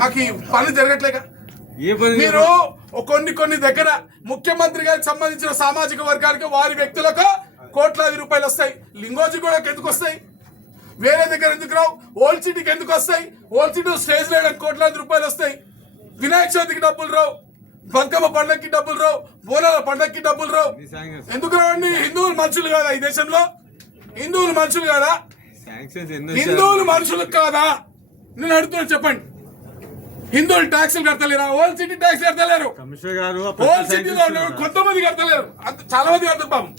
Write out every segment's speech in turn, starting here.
మాకు ఈ పనులు జరగట్లేక మీరు కొన్ని దగ్గర ముఖ్యమంత్రి గారికి సంబంధించిన సామాజిక వర్గానికి వారి వ్యక్తులకు కోట్లాది రూపాయలు వస్తాయి. లింగోజీ కూడా ఎందుకు వస్తాయి? వేరే దగ్గర ఎందుకు రావు? ఓల్డ్ సిటీకి ఎందుకు వస్తాయి? ఓల్డ్ సిటీ స్టేజ్ వేయడానికి కోట్లాది రూపాయలు వస్తాయి. వినాయక చవితికి డబ్బులు రావు, బతుకమ్మ పండగకి డబ్బులు రావు, బోనాల పండగకి డబ్బులు రావు. ఎందుకు రావండి? హిందువులు మనుషులు కాదా? ఈ దేశంలో హిందువులు మనుషులు కాదా? హిందువులు మనుషులు కాదా? నేను అడుగుతున్నా, చెప్పండి. హిందువులు ట్యాక్సులు కడతలేరా? ఓల్డ్ సిటీ ట్యాక్స్ కడతలేరు. ఓల్డ్ సిటీలో కొంతమంది కడతలేరు, చాలా మంది కడతారు పాపం.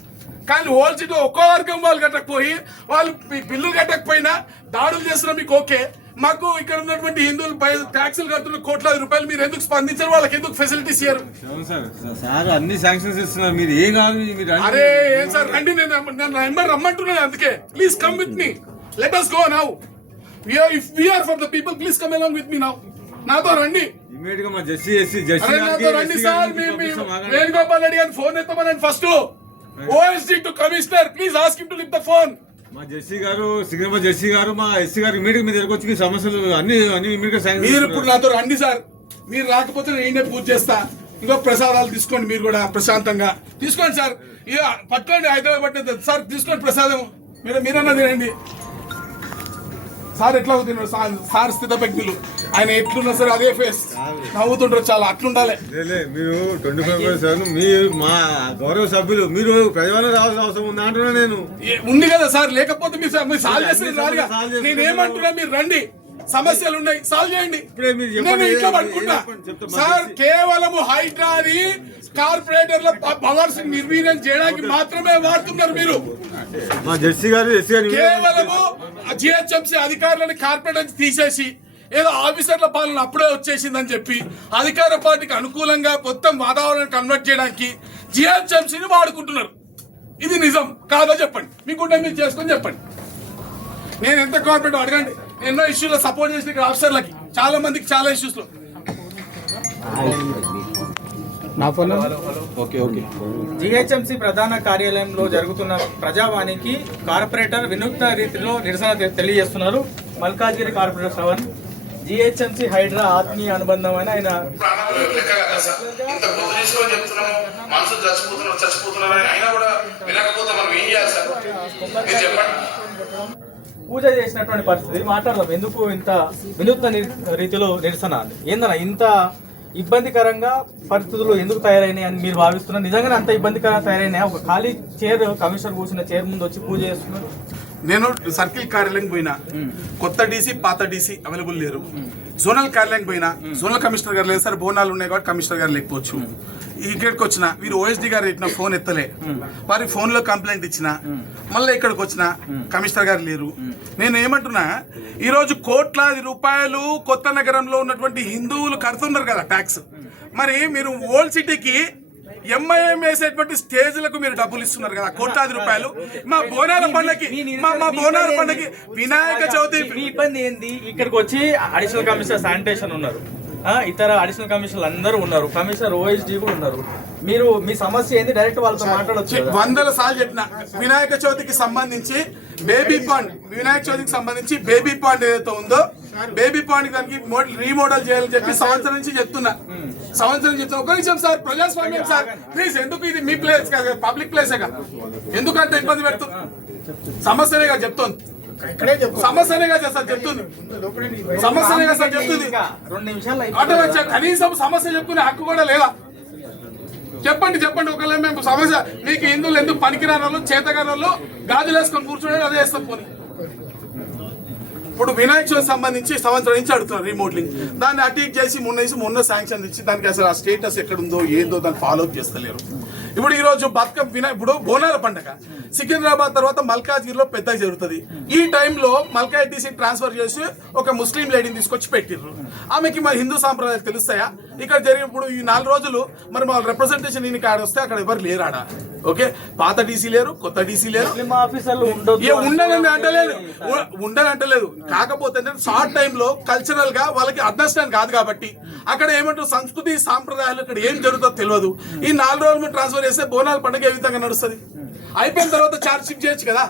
కానీ ఓల్డ్ సిటీ ఒక్కో వర్గం వాళ్ళు కట్టకపోయి, వాళ్ళు బిల్లులు కట్టకపోయినా దాడులు చేస్తున్నా మీకు ఓకే. మాకు ఇక్కడ ఉన్నటువంటి హిందువులు ట్యాక్సులు కడుతున్న కోట్లాది రూపాయలు మీరు ఎందుకు స్పందించారు? వాళ్ళకి ఎందుకు ఫెసిలిటీస్ ఇయ్యారు? అన్ని శాంక్షన్స్ ఇస్తున్నారు, మీరు ఏం కాదు. అరే ఏం సార్, రండి, నేను రమ్మంటున్నాను. అందుకే please come with me, let us go now. We are for the people, please come along with me now. నాతో రండి, నాతో రండి సార్. వేణుగోపాల్ రెడ్డి గారిని ఫోన్ ఎత్తమనండి first. OSD to commissioner, please ask him to lift the phone. మా JC గారు, signal JC గారు, మా ఎస్సీ గారు ఇమీడియట్ మీ దగ్గరకు వచ్చి సమస్యలు అన్ని మీరు ఇప్పుడు నాతో రండి సార్. మీరు రాకపోతే నేనే పూజ చేస్తా. ఇంకో ప్రసాదాలు తీసుకోండి, మీరు కూడా ప్రశాంతంగా తీసుకోండి సార్. ఇక పట్టుకోండి, హైదరాబాద్ పట్టేది సార్. తీసుకోండి ప్రసాదం, మీరన్నా తినండి. సార్ ఎట్లా అవుతున్నారు? సార్ స్థితప్రజ్ఞులు, ఆయన ఎట్లున్నా సరే అదే ఫేస్, నవ్వుతుంటారు. చాలా అట్లుండాలి. మీరు 25% మీరు మా గౌరవ సభ్యులు, మీరు ప్రజలు రావాల్సిన అవసరం ఉంది అంటున్నా. నేను ఉంది కదా సార్, లేకపోతే మీరు సాల్వ్ చేసి రారుగా. నేనేమంటున్నా, మీరు రండి, సమస్యలు ఉన్నాయి, సాల్వ్ చేయండి. నేను ఇంట్లో పడుకుంటా సార్. కేవలం హైడ్రాని కార్పొరేటర్ల పవర్స్ నిర్వీర్యం చేయడానికి మాత్రమే వాడుతున్నారు మీరు. కేవలము జిహెచ్ఎంసీ అధికారులను కార్పొరేటర్ తీసేసి ఏదో ఆఫీసర్ల పాలన అప్పుడే వచ్చేసిందని చెప్పి అధికార పార్టీకి అనుకూలంగా మొత్తం వాతావరణం కన్వర్ట్ చేయడానికి జిహెచ్ఎంసీని వాడుకుంటున్నారు. ఇది నిజం కాదా? చెప్పండి, మీకుంటే మీరు చేసుకొని చెప్పండి. నేను ఎంత కార్పొరేట్ అడగండి. ఎన్నో ఇష్యూలో సపోర్ట్ చేసిన ఇక్కడ ఆఫీసర్లకి, చాలా మందికి చాలా ఇష్యూస్ లో. జిహెచ్ఎంసీ ప్రధాన కార్యాలయంలో జరుగుతున్న ప్రజావానికి కార్పొరేటర్ వినూత్న రీతిలో నిరసన తెలియజేస్తున్నారు. మల్కాజ్గిరి కార్పొరేటర్ శ్రవణ్ జిహెచ్ఎంసీ హైడ్రా ఆత్మీయ అనుబంధం అని ఆయన పూజ చేసినటువంటి పరిస్థితి. మాట్లాడదాం, ఎందుకు ఇంత వినూత్న రీతిలో నిరసన? ఏందన్నా ఇంత ఇబ్బందికరంగా పరిస్థితులు ఎందుకు తయారైనాయి అని మీరు భావిస్తున్నారు? నిజంగానే అంత ఇబ్బందికరంగా తయారైనాయి? ఒక ఖాళీ చైర్, కమిషనర్ కూర్చున్న చైర్ ముందు వచ్చి పూజ చేస్తున్నారు. నేను సర్కిల్ కార్యాలయం పోయినా, కొత్త డీసీ పాత డీసీ అవైలబుల్ లేరు. జోనల్ కార్యాలయం పోయినా, జోనల్ కమిషనర్ గారు లేదు సార్, బోనాలు ఉన్నాయి కాబట్టి కమిషనర్ గారు లేకపోవచ్చు. ఇక్కడికి వచ్చిన వీరు OSD గారు పెట్టిన ఫోన్ ఎత్తలే, వారి ఫోన్ లో కంప్లైంట్ ఇచ్చిన, మళ్ళీ ఇక్కడికి వచ్చిన కమిషనర్ గారు లేరు. నేను ఏమంటున్నా, ఈ రోజు కోట్లాది రూపాయలు కొత్త నగరంలో ఉన్నటువంటి హిందువులు కడుతున్నారు కదా ట్యాక్స్. మరి మీరు ఓల్డ్ సిటీకి ఎంఐఎం వేసేటువంటి స్టేజ్లకు మీరు డబ్బులు ఇస్తున్నారు కదా, కోట్లాది రూపాయలు. మా బోనాల పండుగకి, మా బోనాల పండుగకి, వినాయక చవితి ఇబ్బంది ఏంది? ఇక్కడికి వచ్చి అడిషనల్ కమిషనర్ శానిటేషన్ ఉన్నారు, ఇతర అడిషనల్ కమిషనర్లు అందరూ ఉన్నారు, కమిషనర్ OSD కూడా ఉన్నారు. మీరు మీ సమస్య ఏంది డైరెక్ట్ వాళ్ళతో మాట్లాడొచ్చు. 100 సార్లు చెప్పిన, వినాయక చవితికి సంబంధించి బేబీ పాండ్, వినాయక చవితికి సంబంధించి బేబీ పాండ్ ఏదైతే ఉందో, బేబీ పాండ్ దానికి రీమోడల్ చేయాలని చెప్పి సంవత్సరం నుంచి చెప్తున్నా. ఒక నిమిషం సార్, ప్రజాస్వామ్యం సార్ ప్లీజ్. ఎందుకు ఇది మీ ప్లేస్ కదా, పబ్లిక్ ప్లేసేగా, ఎందుకంటే ఇబ్బంది పెడుతుంది? సమస్యనేగా చెప్తుంది, సమస్యనేగా సార్ చెప్తుంది, సమస్యనేగా సార్ చెప్తుంది. కనీసం సమస్య చెప్పుకునే హక్కు కూడా లేదా? చెప్పండి ఒకవేళ మేము సమస్య, మీకు హిందువులు ఎందుకు పనికిరాని వాళ్ళు, చేతగాని వాళ్ళు గాజులు వేసుకొని కూర్చోండి, అదే వేస్తాం పోనీ. ఇప్పుడు వినాయక చవితి సంబంధించి సంవత్సరం నుంచి అడుగుతున్నారు రీమోడలింగ్. దాన్ని అటీక్ చేసి మొన్న శాంక్షన్ ఇచ్చి దానికి అసలు ఆ స్టేటస్ ఎక్కడుందో ఏందో దాన్ని ఫాలో అప్ చేస్తలేరు. ఇప్పుడు ఈ రోజు ఇప్పుడు బోనాల పండుగ సికింద్రాబాద్ తర్వాత మల్కాజ్గిరిలో పెద్దగా జరుగుతుంది. ఈ టైంలో మల్కాజ్ డీసీ ట్రాన్స్ఫర్ చేసి ఒక ముస్లిం లేడీని తీసుకొచ్చి పెట్టిర్రు. ఆమెకి మరి హిందూ సాంప్రదాయాలు తెలుస్తాయా? ఇక్కడ జరిగినప్పుడు ఈ 4 రోజులు మరి మా రిప్రజెంటేషన్ ఈయనకి ఆడ వస్తే అక్కడ ఎవరు లేరు ఆడ. ఓకే, పాత డీసీ లేరు, కొత్త డీసీ లేరు, ఉండని అంటలేదు. కాకపోతే షార్ట్ టైమ్ లో కల్చరల్ గా వాళ్ళకి అండర్స్టాండ్ కాదు కాబట్టి అక్కడ ఏమంటారు, సంస్కృతి సాంప్రదాయాలు ఇక్కడ ఏం జరుగుతుందో తెలియదు. ఈ 4 రోజులు ట్రాన్స్ఫర్ చేస్తే బోనాల పండుగ ఏ విధంగా నడుస్తుంది? అయిపోయిన తర్వాత ఛార్జ్ షిఫ్ట్ చేయొచ్చు కదా.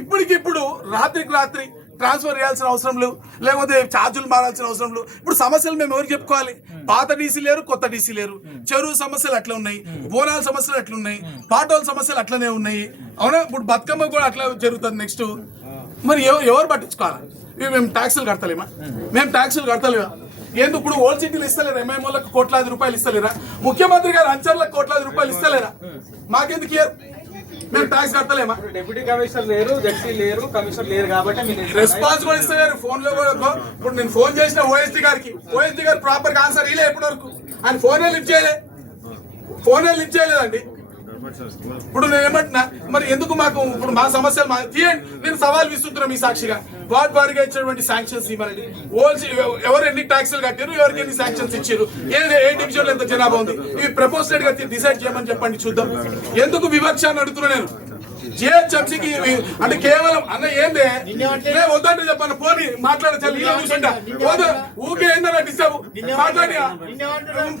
ఇప్పటికిప్పుడు రాత్రికి రాత్రి ట్రాన్స్ఫర్ చేయాల్సిన అవసరం లేవు, లేకపోతే ఛార్జీలు మారాల్సిన అవసరం లేవు. ఇప్పుడు సమస్యలు మేము ఎవరికి చెప్పుకోవాలి? పాత డీసీ లేరు, కొత్త డీసీ లేరు. చెరువు సమస్యలు అట్లా ఉన్నాయి, బోనాల సమస్యలు అట్లున్నాయి, పాటోల సమస్యలు అట్లనే ఉన్నాయి. అవునా? ఇప్పుడు బతుకమ్మ కూడా అట్లా జరుగుతుంది. నెక్స్ట్ మరి ఎవరు పట్టించుకోవాలి? మేము ట్యాక్సులు కడతలేమా? మేము ట్యాక్సులు కడతలేమా? ఎందుకు ఇప్పుడు ఓల్డ్ సిటీలు ఇస్తలేరా? ఎంఐఎంఓలకు కోట్లాది రూపాయలు ఇస్తలేరా? ముఖ్యమంత్రి గారు అంచర్లకు కోట్లాది రూపాయలు ఇస్తలేరా? మాకెందుకు ఇయ్యరు? మేము ట్యాక్స్ కడతలేమా? డిప్యూటీ కమిషనర్ లేరు, జడ్సీ లేరు, కమిషనర్ లేరు కాబట్టి రెస్పాన్స్ కూడా ఇస్తారు. ఫోన్ లో కూడా ఇప్పుడు నేను ఫోన్ చేసిన ఓఎస్టీ గారికి, ఓఎస్టీ గారు ప్రాపర్ గా ఆన్సర్ ఇలే ఇప్పటి వరకు. ఆయన ఫోనే లిఫ్ట్ చేయలేదండి. ఇప్పుడు నేను ఏమంటున్నా, మరి ఎందుకు మాకు ఇప్పుడు మా సమస్యలు తీయండి. నేను సవాల్ విసురుతున్నా మీ సాక్షిగా, వార్డ్ వారిగా ఇచ్చినటువంటి శాంక్షన్స్ ఇవ్వండి. ఎవరు ఎన్ని ట్యాక్సులు కట్టారు, ఎవరికి ఎన్ని శాంక్షన్స్ ఇచ్చారు, ఏ డివిజన్ లో ఎంత జనాభా ఉంది, ఇవి ప్రపోజల్ గా డిసైడ్ చేయమని చెప్పండి చూద్దాం. ఎందుకు వివక్ష అని అడుగుతున్నా నేను. జిహెచ్ఎంసీకి అంటే కేవలం అన్న ఏందే వద్దంటే చెప్పాను. పోనీ మాట్లాడచ్చు చూసింటా ఊకే ఏందన్నా డిస్టర్బ్ మాట్లాడి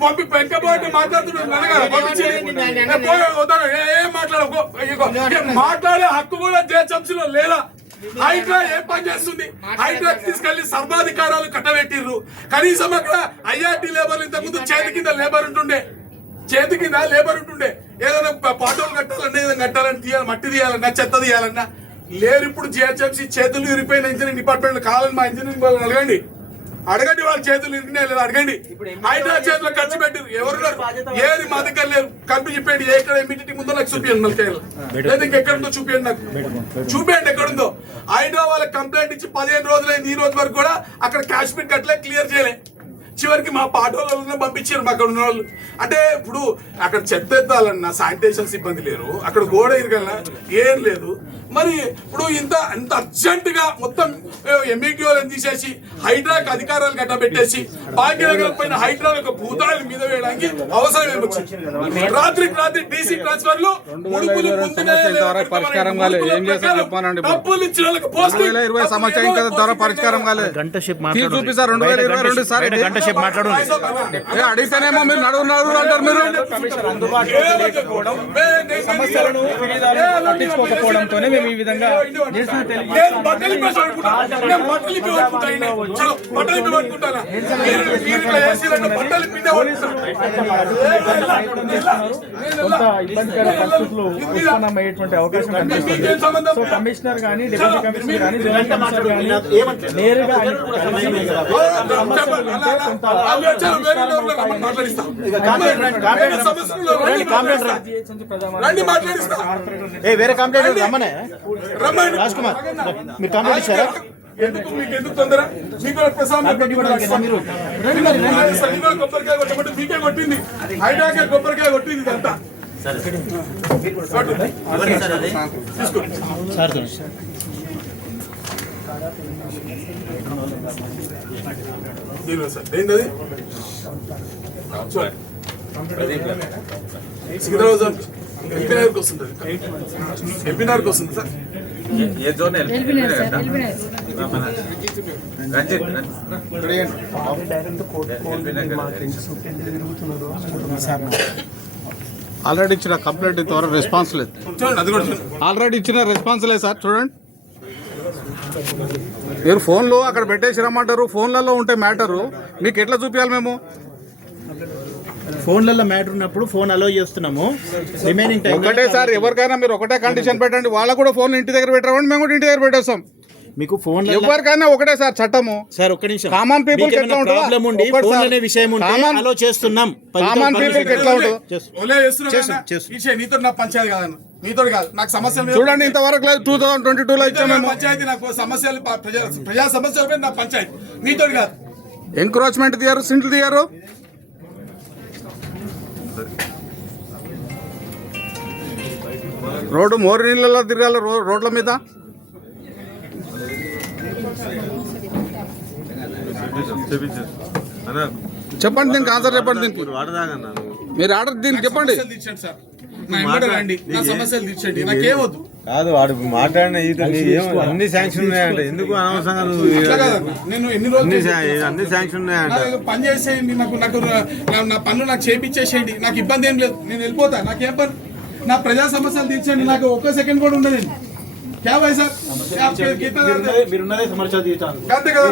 పంపి పెంకపోతే మాట్లాడుతున్నాడు ఏం మాట్లాడే హక్కు కూడా జిహెచ్ఎంసీలో లేదా? హైడ్రా ఏం పని చేస్తుంది? హైడ్రా తీసుకెళ్లి సర్వాధికారాలు కట్టబెట్టిర్రు. కనీసం అక్కడ ఐఆర్టీ లేబర్ ఇంత ముందు చేతి కింద లేబర్ ఉంటుండే, ఏదైనా పాటోలు కట్టాలన్నా ఏదైనా కట్టాలని తీయాలి, మట్టి తీయాలన్నా చెత్త తీయాలన్నా లేరు. ఇప్పుడు జిహెచ్ఎంసీ చేతులు ఇరిపోయిన ఇంజనీరింగ్ డిపార్ట్మెంట్ కావాలని మా ఇంజనీరింగ్ వాళ్ళు అడగండి వాళ్ళ చేతులు ఇరిగినా లేదా అడగండి. హైడ్రా చేతులు ఖర్చు పెట్టారు, ఎవరున్నారు? ఏది మా దగ్గర లేరు. కంపెనీ చెప్పండి ఎక్కడ ఎంబీటీ ముందో నాకు చూపించండి, నలకేళ్ళు లేదా ఇంకెక్కడుందో చూపించండి, నాకు చూపించండి ఎక్కడుందో. హైడ్రా వాళ్ళకి కంప్లైంట్ ఇచ్చి 15 రోజులైంది, ఈ రోజు వరకు కూడా అక్కడ క్యాష్ బిట్ కట్టలే, క్లియర్ చేయలే. చివరికి మా పాటోళ్ళని పంపించారు మా అక్కడ ఉన్న వాళ్ళు. అంటే ఇప్పుడు అక్కడ చెత్త ఎత్తాలన్నా శానిటేషన్ సిబ్బంది లేరు, అక్కడ గోడ ఇరగలన్నా ఏం లేదు. మరి ఇప్పుడు ఇంత అర్జెంట్ గా మొత్తం ఎంఈటీఓలను తీసేసి హైడ్రాకి అధికారాలు కట్టబెట్టేసి భాగ్యనగర్ పైన హైడ్రా యొక్క భూతాలను మీద వేయడానికి అవసరం ఏమొచ్చింది? రాత్రికి రాత్రి డీసీ ట్రాన్స్ఫర్లు డబ్బులు ఇచ్చిన వాళ్ళకి పోస్టింగ్ పరిష్కారం కాలేదు. చూపిస్తారు 2022 సార్ అడిగితేనేమో మీరు నడువు అంటారు. మీరు సమస్యలను పట్టించుకోకపోవడంతోనే మేము ఈ విధంగా నిరసన కొంత ఇబ్బందికర పరిస్థితులు ఉత్పన్నమయ్యేటువంటి అవకాశం కనిపిస్తుంది. సో కమిషనర్ కానీ, డిప్యూటీ కమిషనర్ కానీ, జిల్లా కమిషనర్ కానీ నేరుగా వేరే కంప్లైంట్ రమ్మనే రాజ్ కుమార్ మీరు కంప్లైంట్ ఇచ్చారా? ఎందుకు తొందర? కొబ్బరికాయ కొట్టబట్టి మీకే కొట్టింది, హైడ్రాకే కొబ్బరికాయ కొట్టింది ఇదంతా. ఏంటది? సికింద్రాబాద్ ఎంపీనగర్కి వస్తుంది, ఎంపీనగర్కి వస్తుంది సార్. ఆల్రెడీ ఇచ్చిన కంప్లైంట్ ఇంతవరకు రెస్పాన్స్ లేదు. చూడండి, అది కూడా ఆల్రెడీ ఇచ్చిన రెస్పాన్స్ లేదు సార్. చూడండి, మీరు ఫోన్లో అక్కడ పెట్టేసి రమ్మంటారు. ఫోన్లలో ఉంటే మ్యాటరు మీకు ఎట్లా చూపించాలి? మేము ఫోన్లలో మ్యాటర్ ఉన్నప్పుడు ఫోన్ అలో చేస్తున్నాము. రిమైనింగ్ టైం ఒకటే సార్, ఎవరికైనా మీరు ఒకటే కండిషన్ పెట్టండి. వాళ్ళకు కూడా ఫోన్ ఇంటి దగ్గర పెట్టరండి, మేము కూడా ఇంటి దగ్గర పెట్టేస్తాం. మీకు ఫోన్ ఎవరికైనా ఒకటే సార్ చట్టము. సార్ ఒక్క నిమిషం, కామన్ పీపుల్ ఎట్లా ప్రాబ్లం ఉండి ఫోన్ అనే విషయం ఉంటే అలో చేస్తున్నాం. కామన్ పీపుల్ ఎట్లా ఉంటుంది? నీతో నా పంచాయతీ కాదన్న, నీతో కాదు నాకు సమస్యలు. చూడండి, ఇంతవరకు లేదు. 2022లో ఇచ్చాము పంచాయతీ. నాకు సమస్యలు, ప్రజా సమస్యలపై నా పంచాయతీ, మీతో కాదు. ఎంక్రోచ్మెంట్ తీయరు, సింట్లు తీయరు. రోడ్డు మోరి నీళ్ళలో తిరగాలి, రోడ్ల మీద. చెప్పండి, దీనికి ఆన్సర్ చెప్పండి. దీనికి మీరు ఆర్డర్ దీనికి చెప్పండి. సమస్యలు తీర్చండి, నాకేమొద్దు. కాదు వాడు మాట్లాడిన అన్ని శాంక్షన్ ఉన్నాయంట. ఎందుకు అనవసరంగా నేను ఎన్ని రోజులు అన్ని శాంక్షన్ ఉన్నాయంట. పని చేసేయండి, నాకు నా పనులు నాకు చేపించేసేయండి, నాకు ఇబ్బంది ఏం లేదు, నేను వెళ్ళిపోతా. నాకేం పని? నా ప్రజా సమస్యలు తీర్చండి, నాకు ఒక్క సెకండ్ కూడా ఉండదండి. క్యా భాయ్ సార్? మీరున్నదే సమస్య తీర్చాను. అంతే కదా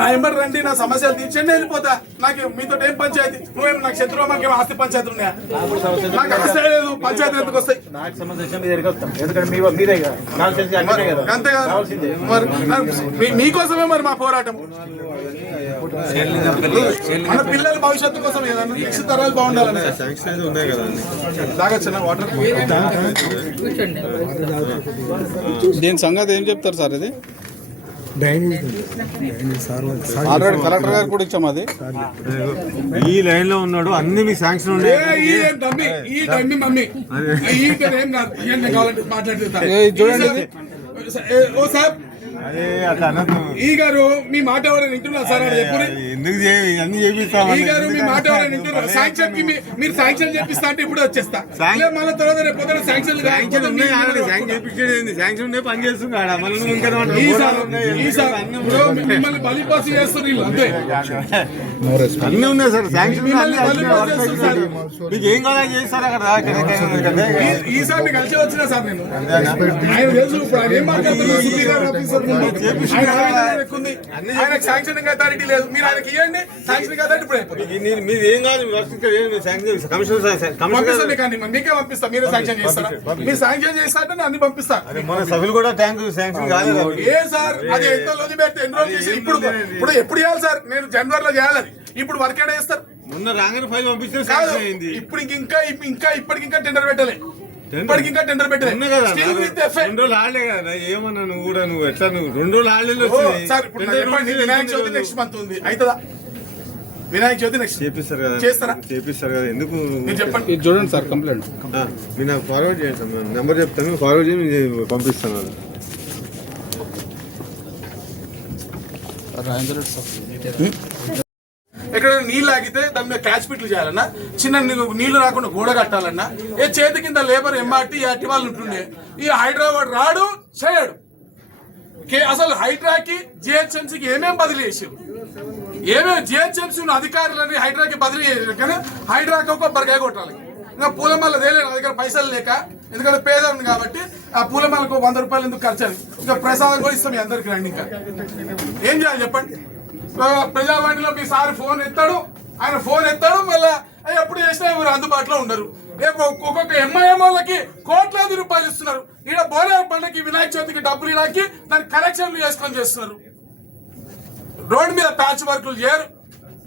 నా ఎంబర్ రండి, నా సమస్యలు తీర్చండి, వెళ్ళిపోతా. నాకు మీతో ఏం పంచాయతీ? నువ్వేం నాకు శత్రువు? మాకు ఆస్తి పంచాయతీ ఉన్నాయా? నాకు ఆస్తి లేదు, పంచాయతీ ఎందుకు వస్తాయి? నాకు సంబంధించిన మీ దగ్గరికి వస్తాం, ఎందుకంటే మీదే కదా నాకు తెలిసి అక్కడే కదా. అంతే కదా మరి మీకోసమే మరి మా పోరాటం. మన పిల్లల భవిష్యత్తు కోసం ఏదన్నా నెక్స్ట్ తరాలు బాగుండాలని. శాంక్షన్ అయితే ఉన్నాయి కదా తాగొచ్చిన వాటర్ దీని సంగతి ఏం చెప్తారు సార్? ఇది ఆల్రెడీ కలెక్టర్ గారికి కూడా ఇచ్చాం. అది ఈ లైన్ లో ఉన్నాడు, అన్ని మీకు శాంక్షన్ ఉన్నాయి. ఈ డమ్మి మమ్మీ ఈ ఏం కాదు, ఇవన్నీ కావాలంటే మాట్లాడుతా. చూడండి ఓ సార్ అదే అట్లా అనద్దు. ఈ గారు మీ మాట ఎవరైనా వింటున్నారు సార్? అని చెప్పు. ఎందుకు అన్ని చేపిస్తాం. ఈ గారు మీ మాట ఎవరైనా వింటున్నారు? శాంక్షన్ కి మీరు శాంక్షన్ చేపిస్తా అంటే ఇప్పుడు వచ్చేస్తా. మళ్ళీ తర్వాత రేపు పొద్దున శాంక్షన్ శాంక్షన్ ఉన్నాయి, శాంక్షన్ ఉన్నాయి, పని చేస్తున్నాడు. మళ్ళీ మిమ్మల్ని బలిపాసు చేస్తారు వీళ్ళు. అంతే అన్ని ఉన్నాయి సార్, శాంక్షన్ మిమ్మల్ని బలిపాసు చేస్తారు సార్. మీకు ఏం కావాలి చేస్తారు అక్కడ. ఈసారి కలిసి వచ్చినా సార్ నేను. ఆయన తెలుసు ఇప్పుడు ఆయన ఏం మాట్లాడుతున్నారు. సుప్రీంకోర్టు ఆఫీసర్ ముందు ఆయన ఆవేదన ఎక్కువ ఉంది. ఆయనకు శాంక్షనింగ్ అథారిటీ లేదు. మీరు ఆయనకి ఇవ్వండి, శాంక్షనింగ్ అథారిటీ ఇప్పుడు అయిపోతుంది. మీరు ఏం కాదు, పంపిస్తాను కానీ మీకే పంపిస్తా. మీరే శాంక్షన్ చేస్తారా? మీరు శాంక్షన్ చేస్తారంటే నేను అన్ని పంపిస్తా. మన సభ్యులు కూడా ట్యాంక్ శాంక్షన్ కాలేదు. ఏ సార్ అది ఎంత లోది పెట్టి ఎన్రోల్ చేసి ఇప్పుడు ఎప్పుడు చేయాలి సార్? నేను జనవరి లో చేయాలి. అది ఇప్పుడు వర్క్ ఎక్కడ చేస్తారు? మొన్న రాగానే ఫైల్ పంపిస్తే కాదు, ఇప్పుడు ఇంకా ఇప్పటికింకా టెండర్ పెట్టలే. ఇప్పటికింకా టెండర్ పెట్టలే. Still with effect. 2 రోజులు ఆడలే కదా ఏమన్నా నువ్వు కూడా నువ్వు ఎట్లా నువ్వు 2 రోజులు ఆడలేదు. సార్ ఇప్పుడు వినాయక చవితి నెక్స్ట్ మంత్ ఉంది, అవుతుందా? వినాయక చవితి నెక్స్ట్ చేపిస్తారు కదా, చేస్తారా? చేపిస్తారు కదా, ఎందుకు మీరు చెప్పండి. ఇది చూడండి సార్ కంప్లైంట్. మీరు నాకు ఫార్వర్డ్ చేయండి సార్, నెంబర్ చెప్తాను, ఫార్వర్డ్ చేసి నేను పంపిస్తాను. ఎక్కడ నీళ్ళు ఆగితే దాని మీద క్యాచ్ పిట్లు చేయాలన్నా, చిన్న నీళ్లు రాకుండా గోడ కట్టాలన్నా, ఏ చేతి కింద లేబర్ ఎంఆర్టీ అట్టి వాళ్ళు ఉంటుండే. ఈ హైదరాబాద్ రాడు చేయడు. అసలు హైడ్రాకి జిహెచ్ఎంసీకి ఏమేమి బదిలీ చేసారు? ఏమేమి జిహెచ్ఎంసీ ఉన్న అధికారులని హైడ్రాకి బదిలీ చేసారు. కానీ హైడ్రాకి ఒక బరకాయ కొట్టాలి. ఇంకా పూలమాల తేలేదు నా దగ్గర పైసలు లేక, ఎందుకంటే పేద ఉంది కాబట్టి ఆ పూలమాలకు 100 రూపాయలు ఎందుకు ఖర్చు అని. ఇంకా ప్రసాదం కూడా ఇస్తాం మీ అందరికి రండి. ఇంకా ఏం చేయాలి చెప్పండి? ప్రజావాణిలో మీ సార్ ఫోన్ ఎత్తాడు, ఆయన ఫోన్ ఎత్తాడు, మళ్ళీ ఎప్పుడు చేసినా ఎవరు అందుబాటులో ఉండరు. రేపు ఒక్కొక్క ఎంఐఎం వాళ్ళకి కోట్లాది రూపాయలు ఇస్తున్నారు. ఈడ బోనాల పండుగకి వినాయక చవితికి డబ్బులు ఇలాకి దాని కలెక్షన్లు చేసుకొని చేస్తున్నారు. రోడ్డు మీద ప్యాచ్ వర్కులు చేయరు,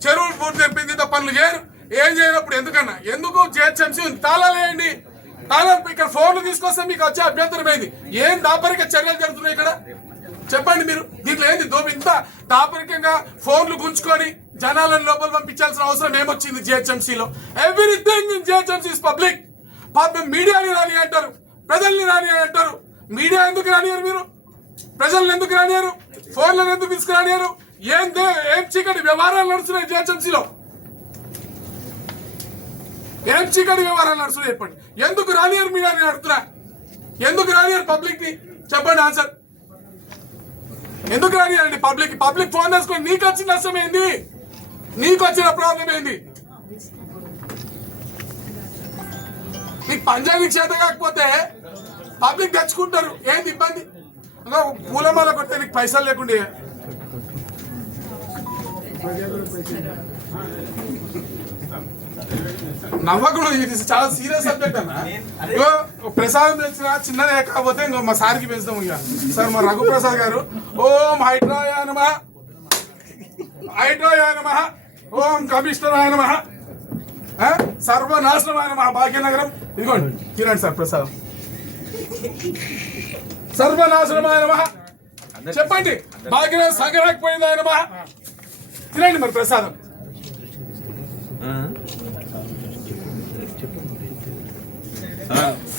చెరువులు పూర్తి తెప్పింది పనులు చేయరు. ఏం చేయనప్పుడు ఎందుకన్నా? ఎందుకు జిహెచ్ఎంసీ ఉంది, తాళాలు వేయండి. తాళాలు ఇక్కడ ఫోన్లు తీసుకొస్తే మీకు వచ్చే అభ్యంతరం ఏంది? ఏం దాపరిక చర్యలు జరుగుతున్నాయి ఇక్కడ చెప్పండి మీరు? దీంట్లో ఏంది ఇంత దాపరికంగా ఫోన్లు గుంజుకొని జనాలను లోపల పంపించాల్సిన అవసరం ఏమొచ్చింది జిహెచ్ఎంసీలో? Everything in GHMC is public. మీడియాని రాని అంటారు, ప్రజల్ని రాని అంటారు. మీడియా ఎందుకు రానియారు? మీరు ప్రజలను ఎందుకు రానియారు? ఫోన్లను ఎందుకు తీసుకురానియారు? ఏం చీకటి వ్యవహారాలు నడుస్తున్నాయి జిహెచ్ఎంసీలో? ఏం చీకటి వ్యవహారాలు నడుస్తున్నాయి చెప్పండి? ఎందుకు రానియారు మీడియాని అడుగుతున్నా? ఎందుకు రానియారు పబ్లిక్ ని? చెప్పండి ఆన్సర్. ఎందుకు రానియారండి పబ్లిక్? పబ్లిక్ ఫోన్ చేసుకొని నీకు వచ్చిన నష్టం ఏంది? నీకు వచ్చిన ప్రాబ్లం ఏంది? నీకు పంచాయతీ చేత కాకపోతే పబ్లిక్ తెచ్చుకుంటారు, ఏంది ఇబ్బంది? పూలమాల కొడితే నీకు పైసలు లేకుండే నవ్వకుండా. ఇది చాలా సీరియస్ సబ్జెక్ట్ అన్న. ప్రసాదం తెచ్చిన చిన్నదే కాకపోతే ఇంకో మా సార్కి పెంచుతాం. ఇక సార్ మా రఘుప్రసాద్ గారు ఓం హైడ్రాయ నమః, హైడ్రాయ నమః, ఓం కమిషనరాయ నమః, సర్వనాశనమాయ నమః, భాగ్యనగరం. ఇదిగోండి తినండి సార్ ప్రసాదం. సర్వనాశనమాయ నమః చెప్పండి. భాగ్యనగరం సంగరాకపోయిందాయ నమః. తినండి మరి ప్రసాదం.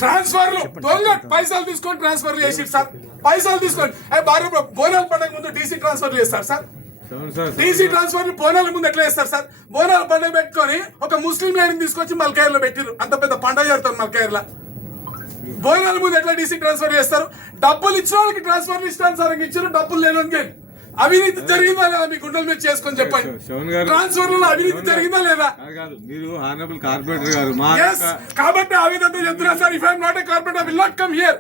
ట్రాన్స్ఫర్లు దొంగ పైసలు తీసుకొని ట్రాన్స్ఫర్లు చేసి సార్, పైసలు తీసుకొని బోనాల పండుగ ముందు డీసీ ట్రాన్స్ఫర్లు చేస్తారు సార్. డీసీ ట్రాన్స్ఫర్లు బోనాల ముందు ఎట్లా చేస్తారు సార్? బోనాల పండుగ పెట్టుకొని ఒక ముస్లిం లేడీని తీసుకొచ్చి మల్కాయర్లో పెట్టారు. అంత పెద్ద పండుగ జరుగుతారు మల్కాయర్లో. బోనాల ముందు ఎట్లా డీసీ ట్రాన్స్ఫర్ చేస్తారు? డబ్బులు ఇచ్చిన వాళ్ళకి ట్రాన్స్ఫర్లు ఇష్టానుసారంగా ఇచ్చారు, డబ్బులు లేని అవినీతి జరిగిందా లేదా? మీ గుండెల మీద చేసుకొని చెప్పండి. ట్రాన్స్ఫర్ లో అవినీతి జరిగిందా లేదా? మీరు హానరబుల్ కార్పొరేటర్ గారు కాబట్టి ఆ విధంగా చెప్తున్నా sir. If I'm not a corporator I will not come here.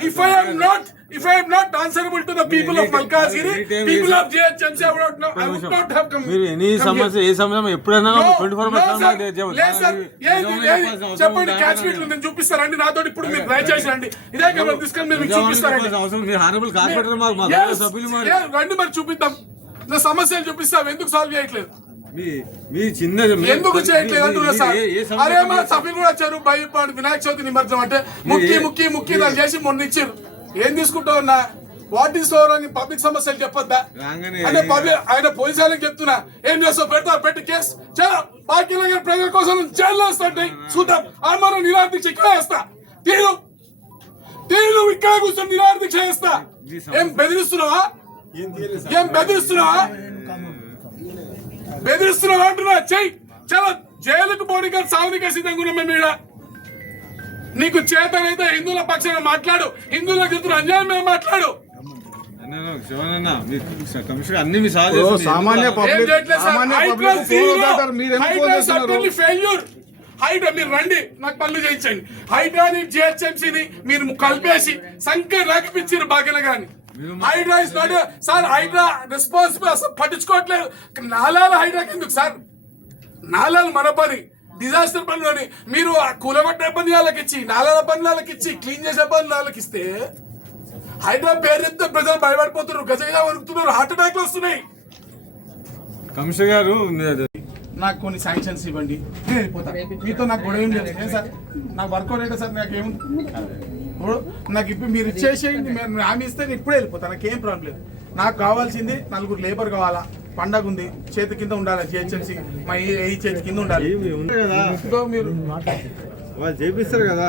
If I am not answerable to the people of Malkazgiri, people of GHMC, I would not have come. మీరు ఎన్ని సమస్య ఏ సమస్య ఎప్పుడైనా 24 చెప్పండి క్యాచ్ మీట్లు నేను చూపిస్తారండి నాతో ఇప్పుడు మీరు దయచేసి రండి ఇదే కెమెరా తీసుకొని మీరు చూపిస్తారండి అవసరం మీరు హానరబుల్ కార్పొరేటర్ మా సభ్యులు మరి రండి మరి చూపిద్దాం నా సమస్యలు చూపిస్తాం ఎందుకు సాల్వ్ చేయట్లేదు మీ చిన్న ఎందుకు చేయట్లేదు అంటున్నా సార్ అరే మా సభ్యులు కూడా వచ్చారు భయపడి వినాయక చవితి నిమజ్జనం అంటే ముక్కి దాన్ని చేసి మొన్న ఇచ్చారు ఏం తీసుకుంటావు అన్నా వాట్ ఈస్ ఓవర్ అని పబ్లిక్ సమస్యలు చెప్పొద్దా అంటే పబ్లిక్ ఆయన పోలీసు వాళ్ళకి చెప్తున్నా ఏం చేస్తావు పెడతారు పెట్టి కేసు బాకీ ప్రజల కోసం జైల్లో వస్తాంటే చూద్దాం ఆమెను నిరాదీక్ష ఇక్కడ వేస్తా తీరు ఇక్కడ కూర్చొని నిరాదీక్ష చేస్తా ఏం బెదిరిస్తున్నావా బెదిరిస్తున్నావా అంటున్నా చెయ్యి చాలా జైలుకు పోనీ కానీ సాగునికే సిద్ధంగా ఉన్నాం మేము ఈడ నీకు చేతనైతే హిందువుల పక్షాన మాట్లాడు హిందువులకు చెప్తున్న అన్యాయం మేము మాట్లాడు అన్ని మీ సామాన్య పబ్లిక్ హైడ్రా మీరు రండి నాకు పనులు చేయించండి హైడ్రాని జిహెచ్ఎంసీని మీరు కలిపేసి సంఖ్య రాకిపించారు భాగ్యనగరాన్ని Hydraa is not sir Hydraa responsible అసలు పట్టించుకోవట్లేదు నాలాల హైడ్రాకి ఎందుకు సార్ నాలాలు మన పని డిజాస్టర్ పనులని మీరు కూలగొట్టే పని వాళ్ళకి ఇచ్చి నాలాల పనులు వాళ్ళకి ఇచ్చి క్లీన్ చేసే పనులు వాళ్ళకి ఇస్తే హైడ్రా పేరు చెప్తే ప్రజలు భయపడిపోతున్నారు గజగజ వణుకుతున్నారు హార్ట్ అటాక్లు వస్తున్నాయి కమిషనర్ గారు నాకు కొన్ని శాంక్షన్స్ ఇవ్వండి నేను వెళ్ళిపోతా మీతో నాకు గొడవ ఏం లేదు సార్ నాకు వర్కౌట్ అయితే సార్ నాకేం ఇప్పుడు నాకు ఇప్పుడు మీరు ఇచ్చేసేయండి మేము హామీ ఇస్తే నేను ఇప్పుడే వెళ్ళిపోతాను నాకేం ప్రాబ్లం లేదు నాకు కావాల్సింది 4 లేబర్ కావాలా పండగ ఉంది చేతి కింద ఉండాలి జిహెచ్ఎంసీ మా ఈ చేతి కింద ఉండాలి ఇదిగో మీరు వాళ్ళు చేపిస్తారు కదా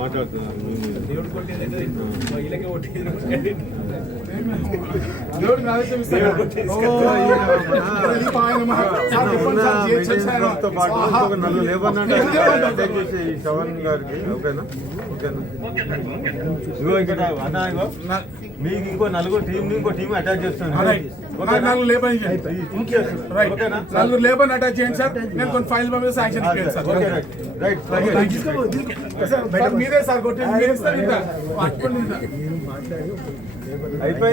మాట్లాడుతున్నారు దేవుడికి ఆదేశం ఇస్తారు మీకు ఇంకో 4 టీం అటాచ్ చేస్తున్నాను 4 లేబర్ అటాచ్ చేయండి సార్ నేను కొన్ని ఫైల్ పంపిస్తే శాంక్షన్ చేయండి సార్ మీరే సార్ కొట్టండి మీరే సార్ అయిపోయి